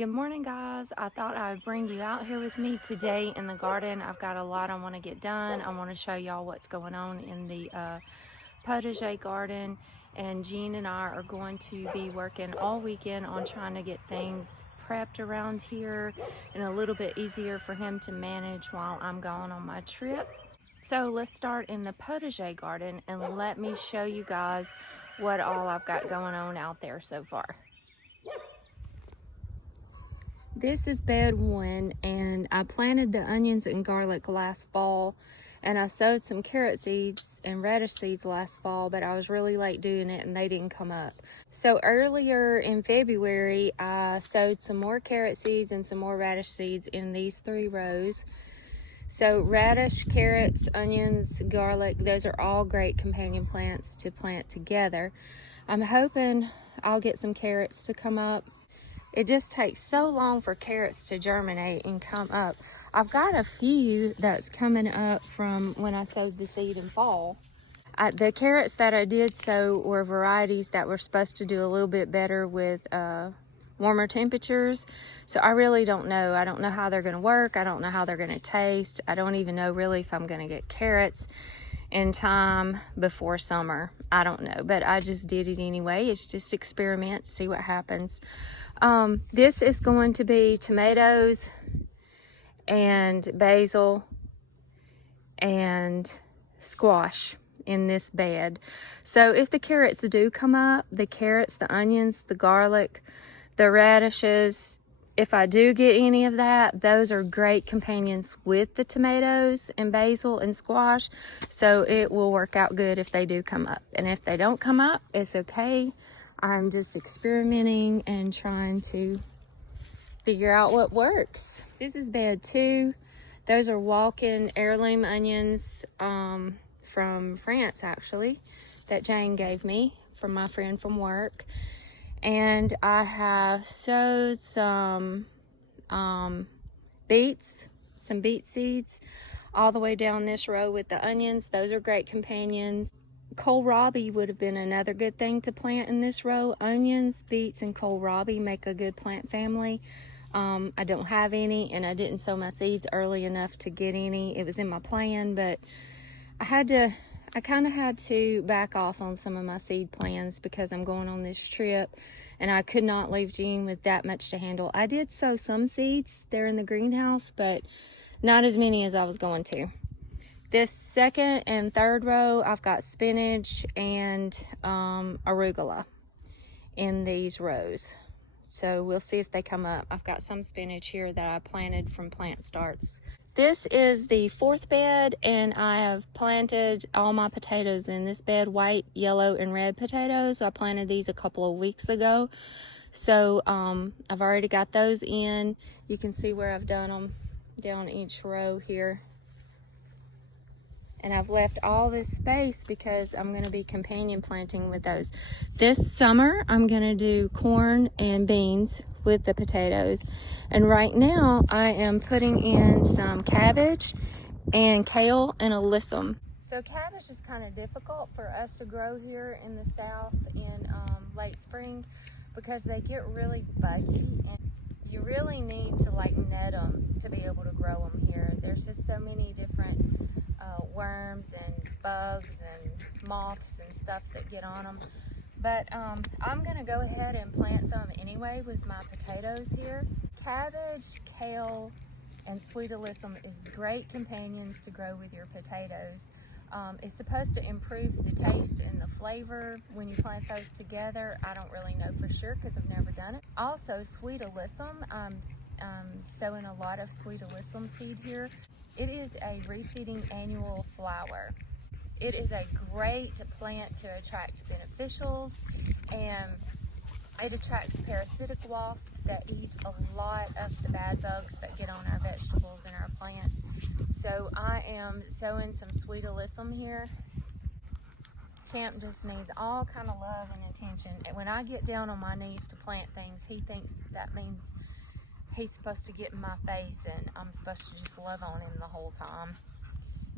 Good morning, guys. I thought I would bring you out here with me today in the garden. I've got a lot I want to get done. I want to show y'all what's going on in the potager garden, and Jean and I are going to be working all weekend on trying to get things prepped around here and a little bit easier for him to manage while I'm gone on my trip. So let's start in the potager garden and let me show you guys what all I've got going on out there so far. This is bed one, and I planted the onions and garlic last fall, and I sowed some carrot seeds and radish seeds last fall, but I was really late doing it and they didn't come up. So earlier in February, I sowed some more carrot seeds and some more radish seeds in these 3 rows. So radish, carrots, onions, garlic, those are all great companion plants to plant together. I'm hoping I'll get some carrots to come up. It just takes so long for carrots to germinate and come up. I've got a few that's coming up from when I sowed the seed in fall. The carrots that I did sow were varieties that were supposed to do a little bit better with warmer temperatures. So I really don't know. I don't know how they're going to work. I don't know how they're going to taste. I don't even know really if I'm going to get carrots in time before summer. I don't know, but I just did it anyway. It's just experiment, see what happens. This is going to be tomatoes and basil and squash in this bed. So if the carrots do come up, the carrots, the onions, the garlic, the radishes, if I do get any of that, those are great companions with the tomatoes and basil and squash. So it will work out good if they do come up. And if they don't come up, it's okay. I'm just experimenting and trying to figure out what works. This is bed 2. Those are walk-in heirloom onions from France, actually, that Jane gave me from my friend from work. And I have sowed some beets, some beet seeds all the way down this row with the onions. Those are great companions. Kohlrabi would have been another good thing to plant in this row. Onions, beets, and kohlrabi make a good plant family. I don't have any, and I didn't sow my seeds early enough to get any. It was in my plan, but I kind of had to back off on some of my seed plans because I'm going on this trip, and I could not leave Jean with that much to handle. I did sow some seeds there in the greenhouse, but not as many as I was going to. This second and third row, I've got spinach and arugula in these rows. So we'll see if they come up. I've got some spinach here that I planted from plant starts. This is the 4th bed, and I have planted all my potatoes in this bed, white, yellow, and red potatoes. I planted these a couple of weeks ago. So I've already got those in. You can see where I've done them down each row here. And I've left all this space because I'm going to be companion planting with those. This summer, I'm going to do corn and beans with the potatoes. And right now, I am putting in some cabbage and kale and alyssum. So cabbage is kind of difficult for us to grow here in the south in late spring because they get really buggy, and you really need to like net them to be able to grow them here. There's just so many different worms and bugs and moths and stuff that get on them. But I'm gonna go ahead and plant some anyway with my potatoes here. Cabbage, kale, and sweet alyssum is great companions to grow with your potatoes. It's supposed to improve the taste and the flavor when you plant those together. I don't really know for sure because I've never done it. Also, sweet alyssum, I'm sowing a lot of sweet alyssum seed here. It is a reseeding annual flower. It is a great plant to attract beneficials, and it attracts parasitic wasps that eat a lot of the bad bugs that get on our vegetables and our plants. So I am sowing some sweet alyssum here. Champ just needs all kind of love and attention. And when I get down on my knees to plant things, he thinks that means he's supposed to get in my face and I'm supposed to just love on him the whole time.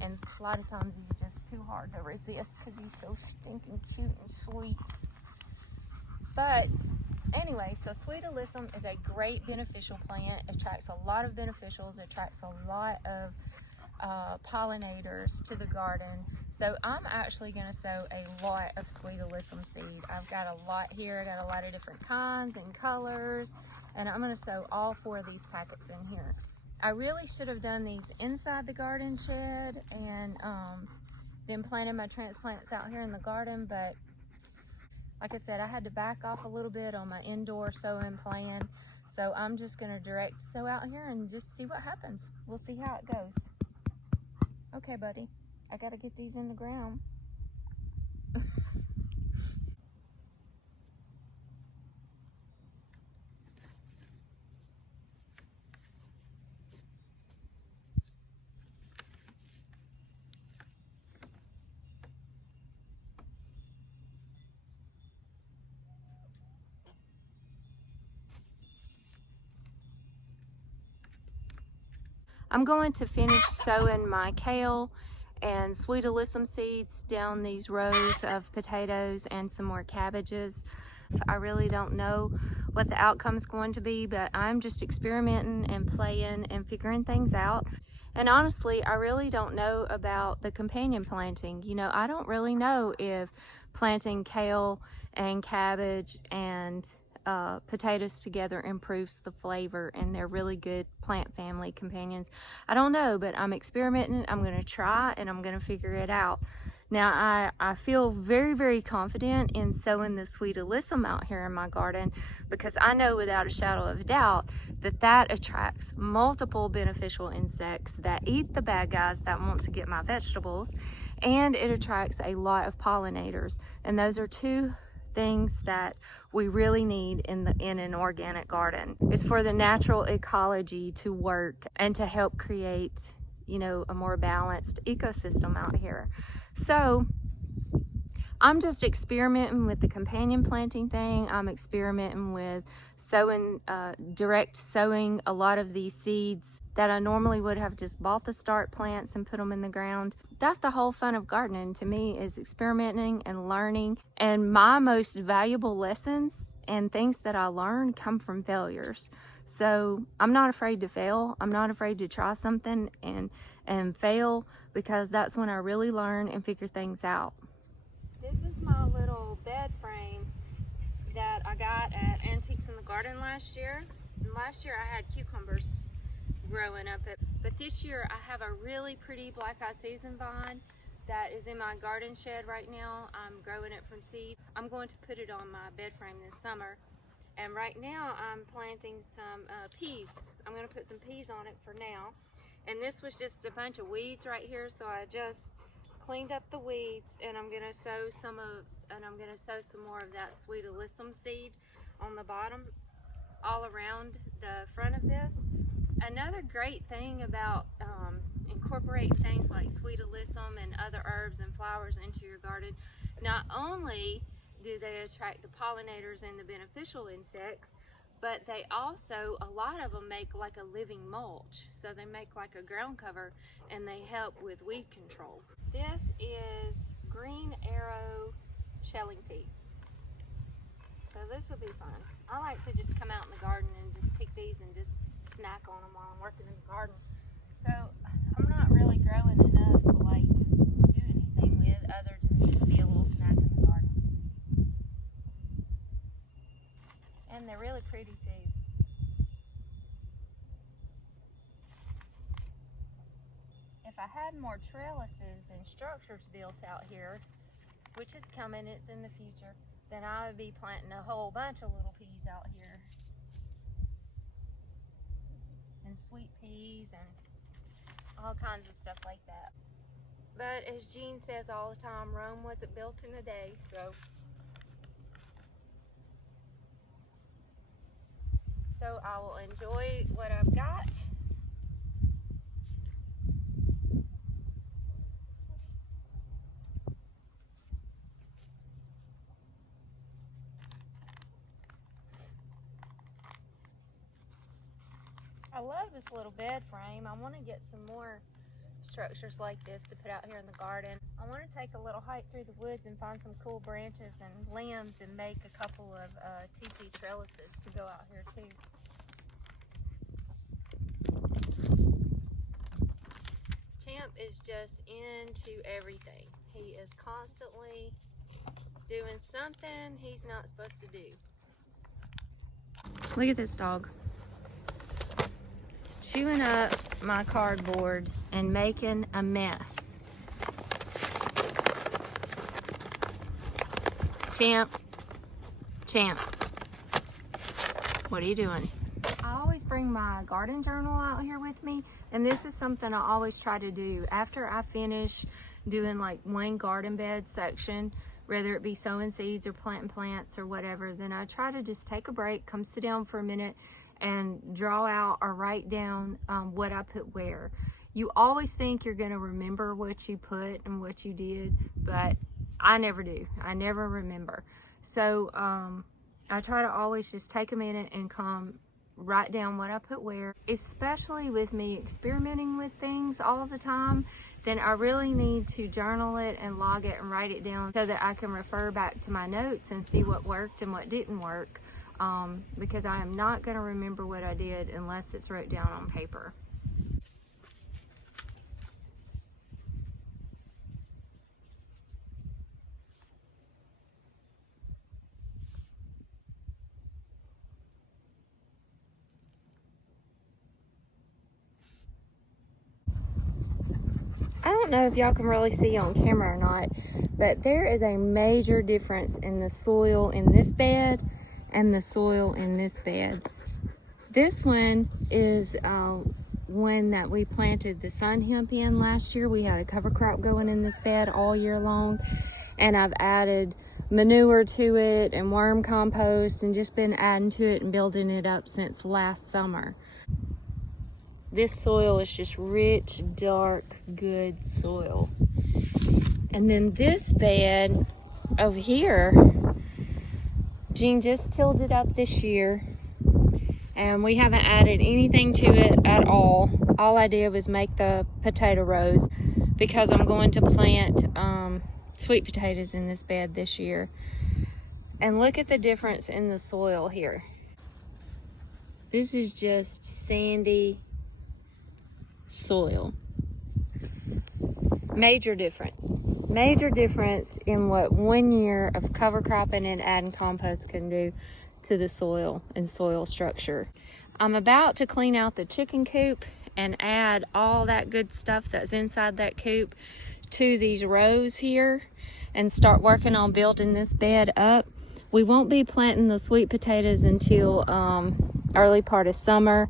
And a lot of times he's just too hard to resist because he's so stinking cute and sweet. But Anyway, so sweet alyssum is a great beneficial plant. It attracts a lot of beneficials. It attracts a lot of pollinators to the garden. So I'm actually going to sow a lot of sweet alyssum seed. I've got a lot here. I got a lot of different kinds and colors, and I'm going to sow all 4 of these packets in here. I really should have done these inside the garden shed and then planted my transplants out here in the garden, but like I said, I had to back off a little bit on my indoor sowing plan. So I'm just going to direct sow out here and just see what happens. We'll see how it goes. Okay, buddy, I got to get these in the ground. I'm going to finish sowing my kale and sweet alyssum seeds down these rows of potatoes and some more cabbages. I really don't know what the outcome is going to be, but I'm just experimenting and playing and figuring things out. And honestly, I really don't know about the companion planting. You know, I don't really know if planting kale and cabbage and potatoes together improves the flavor, and they're really good plant family companions. I don't know, but I'm experimenting. I'm going to try and I'm going to figure it out. Now I feel very, very confident in sowing the sweet alyssum out here in my garden, because I know without a shadow of a doubt that that attracts multiple beneficial insects that eat the bad guys that want to get my vegetables, and it attracts a lot of pollinators, and those are 2 things that we really need in an organic garden. Is for the natural ecology to work and to help create, you know, a more balanced ecosystem out here. So I'm just experimenting with the companion planting thing. I'm experimenting with sowing, direct sowing a lot of these seeds that I normally would have just bought the start plants and put them in the ground. That's the whole fun of gardening to me, is experimenting and learning. And my most valuable lessons and things that I learn come from failures. So I'm not afraid to fail. I'm not afraid to try something and fail, because that's when I really learn and figure things out. This is my little bed frame that I got at Antiques in the Garden last year. And last year I had cucumbers growing up, but this year I have a really pretty black-eye season vine that is in my garden shed right now. I'm growing it from seed. I'm going to put it on my bed frame this summer. And right now I'm planting some peas. I'm going to put some peas on it for now. And this was just a bunch of weeds right here, so I just cleaned up the weeds, and I'm gonna sow some more of that sweet alyssum seed on the bottom, all around the front of this. Another great thing about incorporating things like sweet alyssum and other herbs and flowers into your garden, not only do they attract the pollinators and the beneficial insects, but they also, a lot of them make like a living mulch. So they make like a ground cover, and they help with weed control. This is green arrow shelling pea. So this will be fun. I like to just come out in the garden and just pick these and just snack on them while I'm working in the garden. So I'm not really growing enough to like do anything with, other than just be a little snack in the garden. And they're really pretty too. If I had more trellises and structures built out here, which is coming, it's in the future, then I would be planting a whole bunch of little peas out here. And sweet peas and all kinds of stuff like that. But as Jean says all the time, Rome wasn't built in a day, so I will enjoy what I've got. I love this little bed frame. I want to get some more structures like this to put out here in the garden. I want to take a little hike through the woods and find some cool branches and limbs and make a couple of TP trellises to go out here too. Champ is just into everything. He is constantly doing something he's not supposed to do. Look at this dog. Chewing up my cardboard and making a mess. Champ, Champ, what are you doing? I always bring my garden journal out here with me, and this is something I always try to do after I finish doing like one garden bed section, whether it be sowing seeds or planting plants or whatever. Then I try to just take a break, come sit down for a minute and draw out or write down what I put where. You always think you're going to remember what you put and what you did, but I never do. I never remember. So I try to always just take a minute and come write down what I put where. Especially with me experimenting with things all the time, then I really need to journal it and log it and write it down so that I can refer back to my notes and see what worked and what didn't work, because I am not going to remember what I did unless it's wrote down on paper. I don't know if y'all can really see on camera or not, but there is a major difference in the soil in this bed and the soil in this bed. This one is one that we planted the sun hemp in last year. We had a cover crop going in this bed all year long, and I've added manure to it and worm compost and just been adding to it and building it up since last summer. This soil is just rich, dark, good soil. And then this bed over here, Jean just tilled it up this year, and we haven't added anything to it at all. All I did was make the potato rows because I'm going to plant sweet potatoes in this bed this year. And look at the difference in the soil here. This is just sandy soil. Major difference in what 1 year of cover cropping and adding compost can do to the soil and soil structure. I'm about to clean out the chicken coop and add all that good stuff that's inside that coop to these rows here and start working on building this bed up. We won't be planting the sweet potatoes until early part of summer,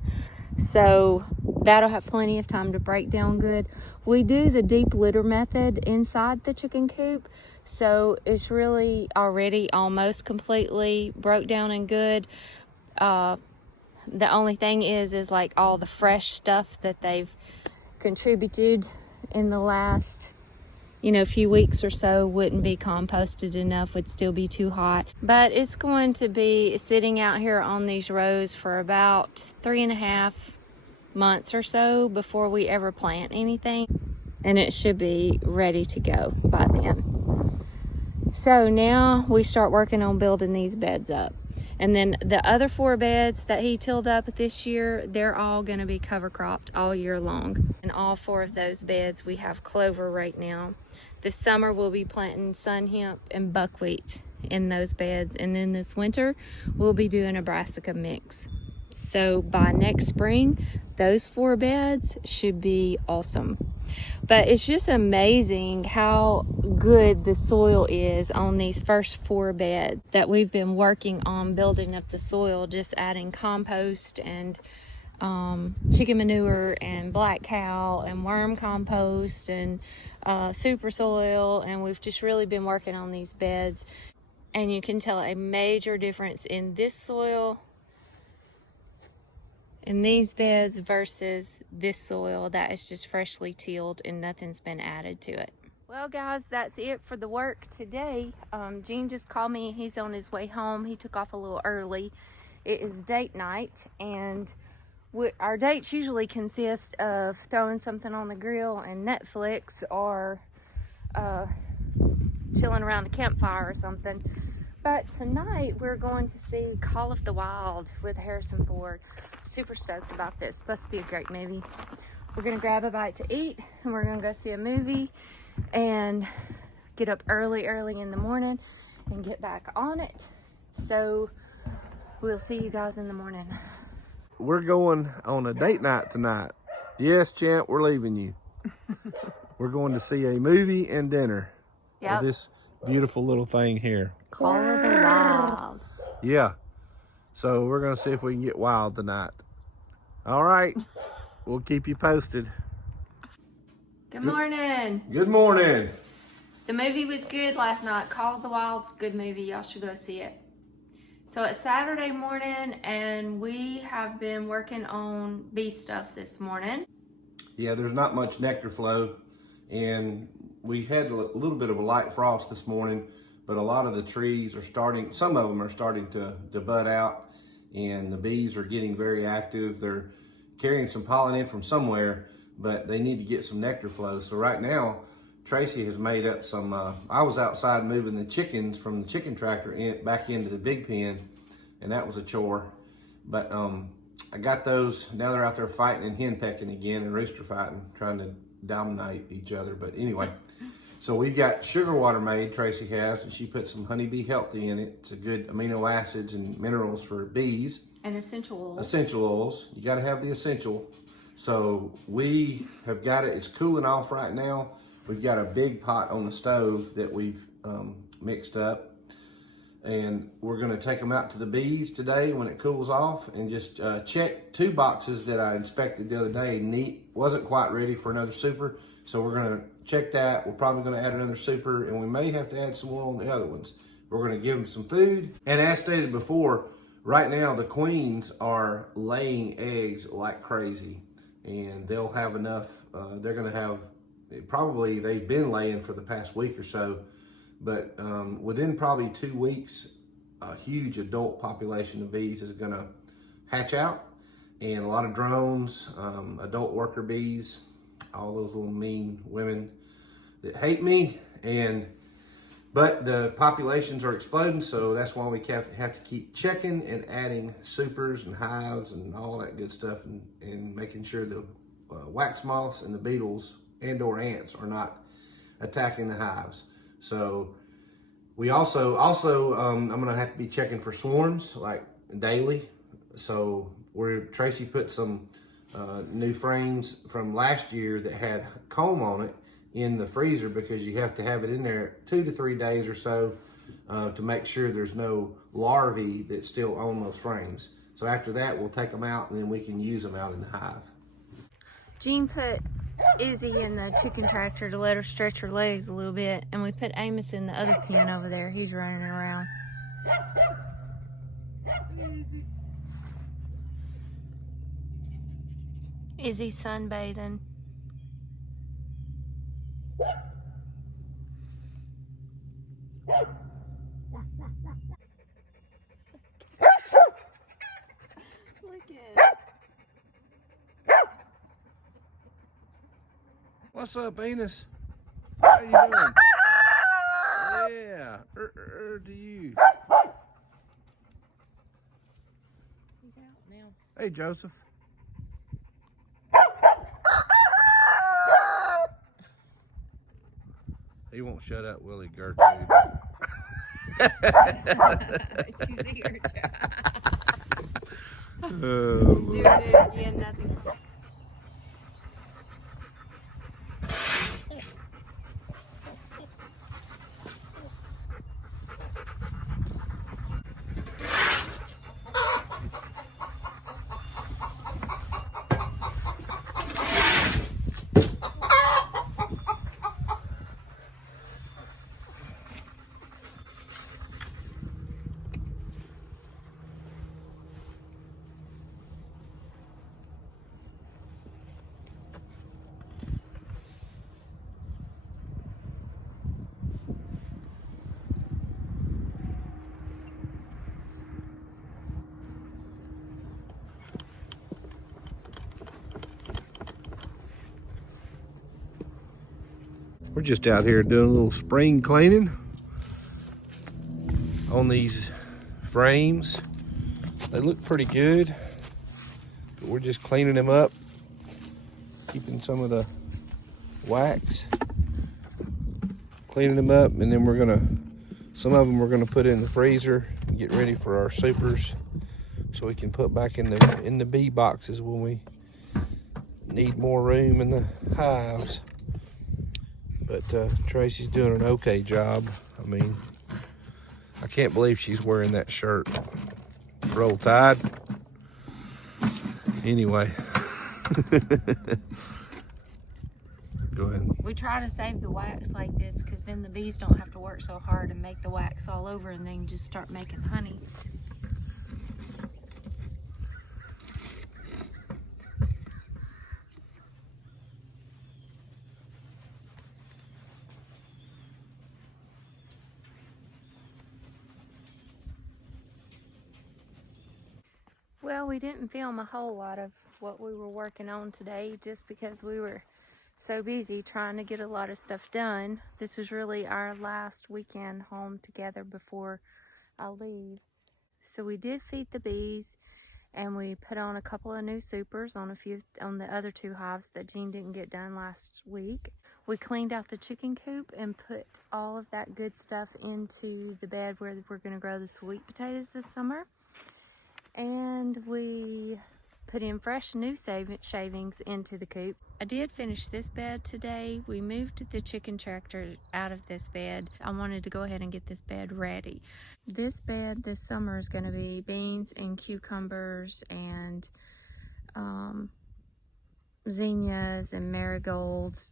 so that'll have plenty of time to break down good. We do the deep litter method inside the chicken coop, so it's really already almost completely broke down and good. The only thing is like all the fresh stuff that they've contributed in the last few weeks or so wouldn't be composted enough, would still be too hot. But it's going to be sitting out here on these rows for about 3.5 months or so before we ever plant anything, and it should be ready to go by then. So now we start working on building these beds up, and then the other 4 beds that he tilled up this year, they're all going to be cover cropped all year long. In all 4 of those beds we have clover right now. This summer we'll be planting sun hemp and buckwheat in those beds, and then this winter we'll be doing a brassica mix. So by next spring, those 4 beds should be awesome. But it's just amazing how good the soil is on these first 4 beds that we've been working on building up the soil, just adding compost and chicken manure and black cow and worm compost and super soil, and we've just really been working on these beds, and you can tell a major difference in this soil in these beds versus this soil that is just freshly tilled and nothing's been added to it. Well guys, that's it for the work today. Gene just called me. He's on his way home. He took off a little early. It is date night, and our dates usually consist of throwing something on the grill and Netflix, or chilling around the campfire or something. But tonight we're going to see Call of the Wild with Harrison Ford. Super stoked about this. Supposed to be a great movie. We're gonna grab a bite to eat and we're gonna go see a movie and get up early in the morning and get back on it. So we'll see you guys in the morning. We're going on a date night tonight. Yes, Champ, we're leaving you. We're going to see a movie and dinner. Yep. With this beautiful little thing here. Call of the Wild. Yeah. So we're going to see if we can get wild tonight. All right. We'll keep you posted. Good morning. Good morning. The movie was good last night. Call of the Wild's a good movie. Y'all should go see it. So it's Saturday morning and we have been working on bee stuff this morning. Yeah, there's not much nectar flow, and we had a little bit of a light frost this morning, but a lot of the trees are starting, some of them are starting to bud out, and the bees are getting very active. They're carrying some pollen in from somewhere, but they need to get some nectar flow. So right now, Tracy has made up some, I was outside moving the chickens from the chicken tractor back into the big pen, and that was a chore. But I got those, now they're out there fighting and hen pecking again and rooster fighting, trying to dominate each other. But anyway, so we've got sugar water made, Tracy has, and she put some honeybee healthy in it. It's a good amino acids and minerals for bees. And essential oils. Essential oils. You got to have the essential. So we have got it, it's cooling off right now. We've got a big pot on the stove that we've mixed up. And we're gonna take them out to the bees today when it cools off and just check 2 boxes that I inspected the other day. Wasn't quite ready for another super. So we're gonna check that. We're probably gonna add another super, and we may have to add some more on the other ones. We're gonna give them some food. And as stated before, right now the queens are laying eggs like crazy, and they'll have enough, they're gonna have, probably they've been laying for the past week or so, but within probably 2 weeks, a huge adult population of bees is gonna hatch out, and a lot of drones, adult worker bees, all those little mean women that hate me, but the populations are exploding, so that's why we have to keep checking and adding supers and hives and all that good stuff, and making sure the wax moths and the beetles and or ants are not attacking the hives. So we also I'm gonna have to be checking for swarms like daily. So Tracy put some new frames from last year that had comb on it in the freezer, because you have to have it in there 2 to 3 days or so to make sure there's no larvae that's still on those frames. So after that, we'll take them out and then we can use them out in the hive. Jean put Izzy in the chicken tractor to let her stretch her legs a little bit, and we put Amos in the other pen over there. He's running around. Izzy sunbathing. Look at it. What's up, Enos? How you doing? Yeah, to you. He's out now. Hey, Joseph. He won't shut up, will he, Gertrude? She's here. Oh, Doing it again, nothing. We're just out here doing a little spring cleaning on these frames. They look pretty good, but we're just cleaning them up, keeping some of the wax, cleaning them up, and then some of them we're gonna put in the freezer and get ready for our supers, so we can put back in the bee boxes when we need more room in the hives. But Tracy's doing an okay job. I mean, I can't believe she's wearing that shirt. Roll Tide. Anyway. Go ahead. We try to save the wax like this because then the bees don't have to work so hard and make the wax all over, and then just start making honey. Well, we didn't film a whole lot of what we were working on today just because we were so busy trying to get a lot of stuff done. This was really our last weekend home together before I leave. So we did feed the bees, and we put on a couple of new supers on the other 2 hives that Jean didn't get done last week. We cleaned out the chicken coop and put all of that good stuff into the bed where we're going to grow the sweet potatoes this summer. And we put in fresh new shavings into the coop. I did finish this bed today. We moved the chicken tractor out of this bed. I wanted to go ahead and get this bed ready. This bed this summer is going to be beans and cucumbers and zinnias and marigolds.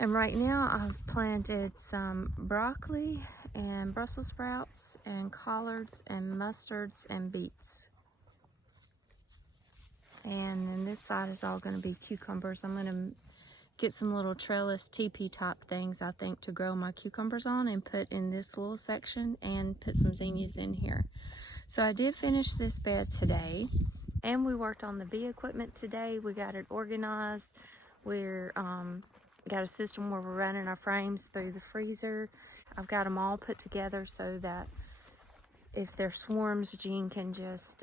And right now I've planted some broccoli and Brussels sprouts and collards and mustards and beets. And then this side is all going to be cucumbers. I'm going to get some little trellis teepee type things, I think, to grow my cucumbers on and put in this little section and put some zinnias in here. So I did finish this bed today, and we worked on the bee equipment today. We got it organized. We're got a system where we're running our frames through the freezer. I've got them all put together so that if there's swarms, Jean can just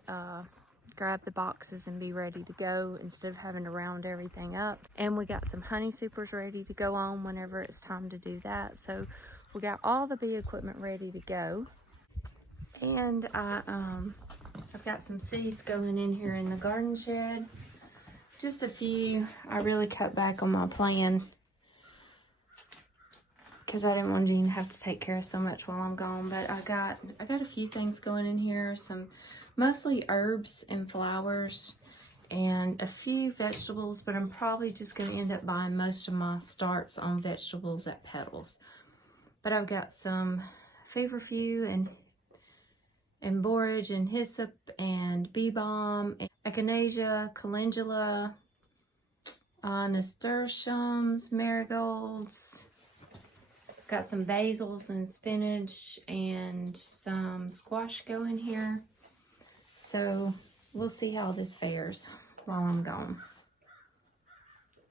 grab the boxes and be ready to go instead of having to round everything up. And we got some honey supers ready to go on whenever it's time to do that. So we got all the bee equipment ready to go. And I've got some seeds going in here in the garden shed. Just a few. I really cut back on my plan because I didn't want Jean to have to take care of so much while I'm gone. But I got a few things going in here, some mostly herbs and flowers, and a few vegetables, but I'm probably just going to end up buying most of my starts on vegetables at Petals. But I've got some feverfew and borage and hyssop and bee balm, and echinacea, calendula, nasturtiums, marigolds. Got some basils and spinach and some squash going here. So we'll see how this fares while I'm gone.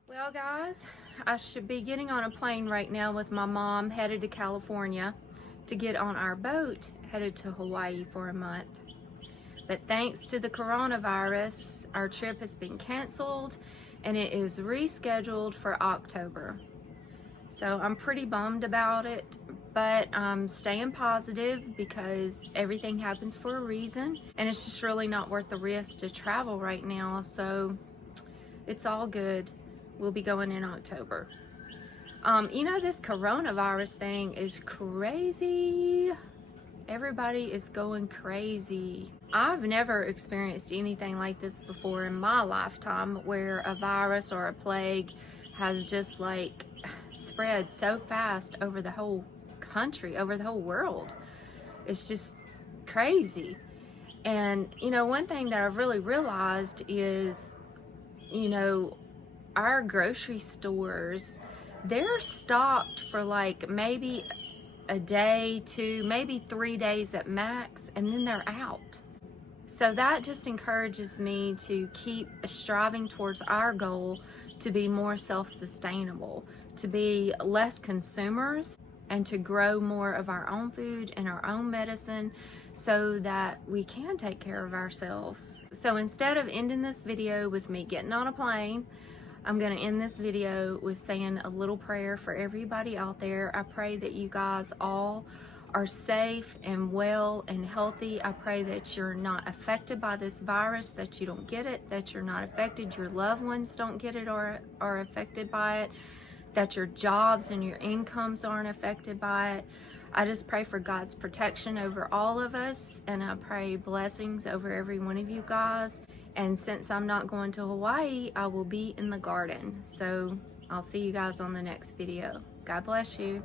Well, guys, I should be getting on a plane right now with my mom headed to California to get on our boat headed to Hawaii for a month. But thanks to the coronavirus, our trip has been canceled and it is rescheduled for October. So I'm pretty bummed about it, but I'm staying positive because everything happens for a reason, and it's just really not worth the risk to travel right now. So it's all good. We'll be going in October. You know, this coronavirus thing is crazy. Everybody is going crazy. I've never experienced anything like this before in my lifetime, where a virus or a plague has just like spread so fast over the whole country, over the whole world. It's just crazy. And you know, one thing that I've really realized is, you know, our grocery stores, they're stocked for like maybe a day, 2, maybe 3 days at max, and then they're out. So that just encourages me to keep striving towards our goal to be more self-sustainable, to be less consumers and to grow more of our own food and our own medicine so that we can take care of ourselves. So instead of ending this video with me getting on a plane, I'm going to end this video with saying a little prayer for everybody out there. I pray that you guys all are safe and well and healthy. I pray that you're not affected by this virus, that you don't get it, that you're not affected, your loved ones don't get it or are affected by it, that your jobs and your incomes aren't affected by it. I just pray for God's protection over all of us, and I pray blessings over every one of you guys. And since I'm not going to Hawaii, I will be in the garden. So I'll see you guys on the next video. God bless you.